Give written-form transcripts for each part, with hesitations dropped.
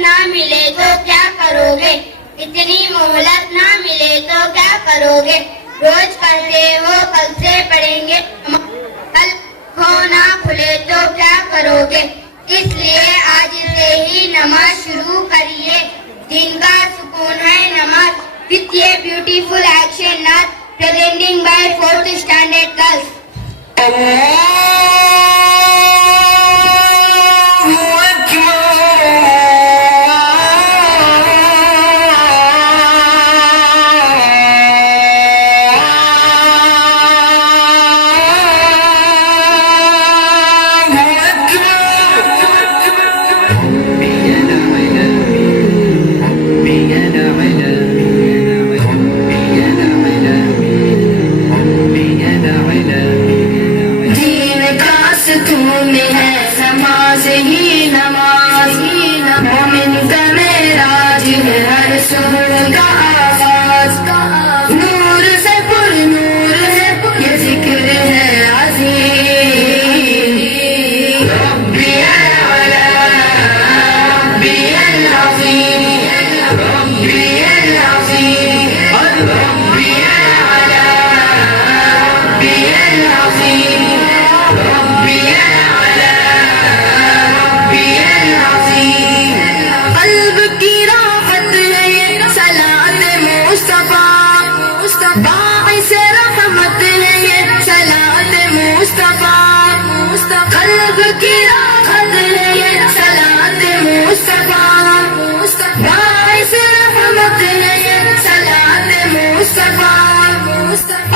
ना मिले तो क्या करोगे, इतनी मोहलत ना मिले तो क्या करोगे। रोज पढ़ते हो कल से पढ़ेंगे, कल खो ना खुले तो क्या करोगे। इसलिए आज से ही नमाज शुरू करिए, दिन का सुकून है नमाज। विथ ये beautiful action Nath presenting by 4th standard girls.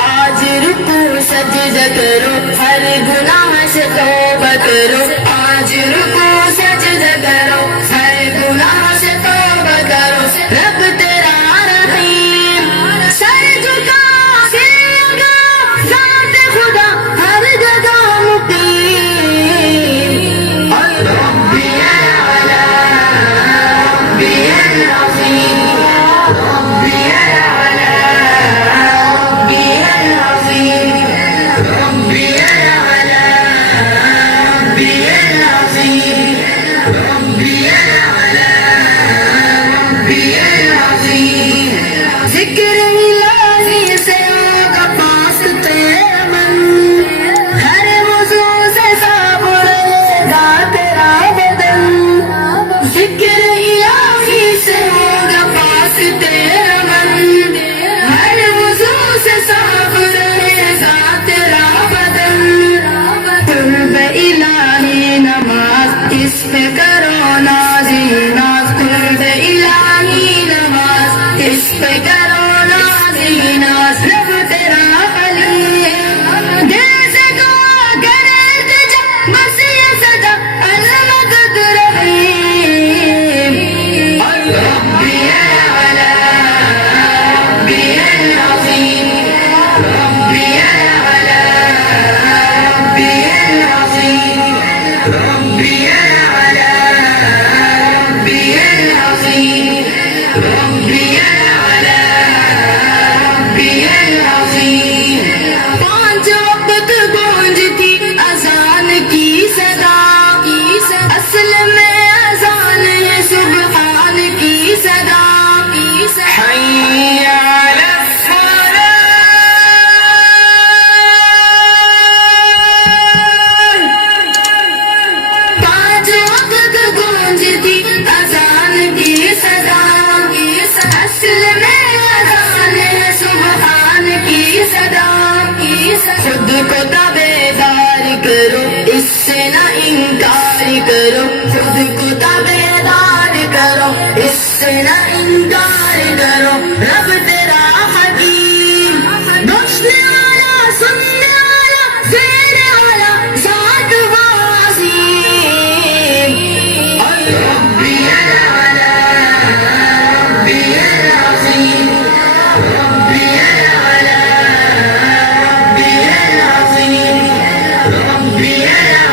आज रुको सजदा करो, हर गुनाह से तौबा करो। आज रुको सजदा करो, हर गुनाह से तौबा करो। रब तेरा रहीम, सर झुका सिर लगा, ज़ात खुदा हर जगह मुक़ीम। रब्बी अला रब्बी अज़ीम, रब्बी अला रब्बी अज़ीम, रब्बी अला रब्बी अज़ीम, रब्बी अला रब्बी अज़ीम। ज़िक्र इलाही से होगा पास तेरा मन, हर वज़ू से साफ रहेगा तेरा बदन। ज़िक्र इलाही से होगा पास तेरा मन, हर वज़ू से साफ रहेगा तेरा बदन। कुर्ब इलाही नमाज, इस पे करो नाज़ी नाज़। कुर्ब इलाही नमाज, इस पे करो नाज़ी नाज़। रब तेरा खलील, दिल से दुआ करे इल्तिजा, बस ये सजा अल-मदद रहीम। रब्बी अला रब्बी अज़ीम, रब्बी अला रब्बी अज़ीम, रब्बी अला रब्बी अज़ीम, रब्बी अला रब्बी अज़ीम। पांच वक्त गूंजती अज़ान की सदा, असल में अज़ान है सुब्हान की सदा। हय्या अला पांच वक्त गूंजती अज़ान की सदा, असल में अज़ान है सुब्हान की सदा। खुद को ताबेदार करो, इससे ना इनकार करो। खुद को ताबेदार करो, इससे ना इनकार करो। रब तेरा हकीम, बख्शने वाला, सुनने वाला, देने वाला, ज़ात वाज़ीम। रब्बी अला रब्बी अज़ीम, रब्बी अला रब्बी अज़ीम, रब्बी अला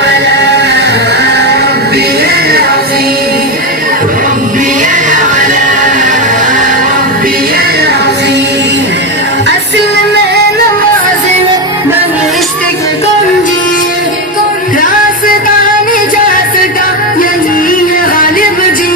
रब्बी अज़ीम, रब्बी अला रब्बी अज़ीम। असल में नमाज़ है बहिश्त की कुंजी, रास्ता निजात का यही है गालिब जी।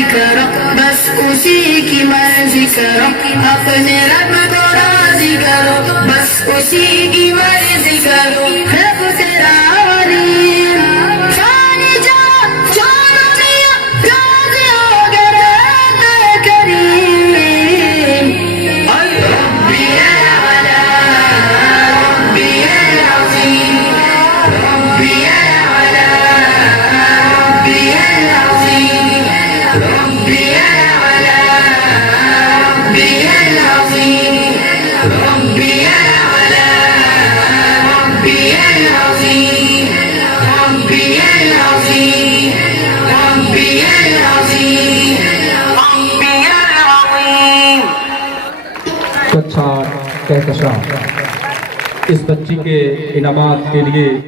राजी करो, बस उसी की मर्जी करो, अपने रब को राजी करो, बस उसी की मर्जी करो। रब तेरा अलीम, शानी जा जानो दिया, राजी हो गए रहता है करीम। रब्बी अला रब्बी अज़ीम, रब्बी अला रब्बी अज़ीम, रब्बी अला रब्बी अज़ीम, रब्बी अला रब्बी अज़ीम, रब्बी अज़ीम, रब्बी अज़ीम, रब्बी अज़ीम। अच्छा कहकशां इस बच्ची के इनामात के लिए